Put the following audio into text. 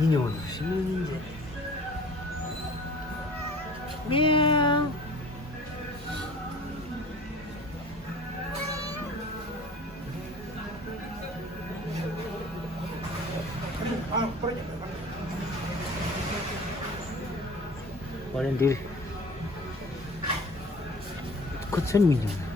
인형은 무슨 인인데? 喵. Orang dia kecil minum.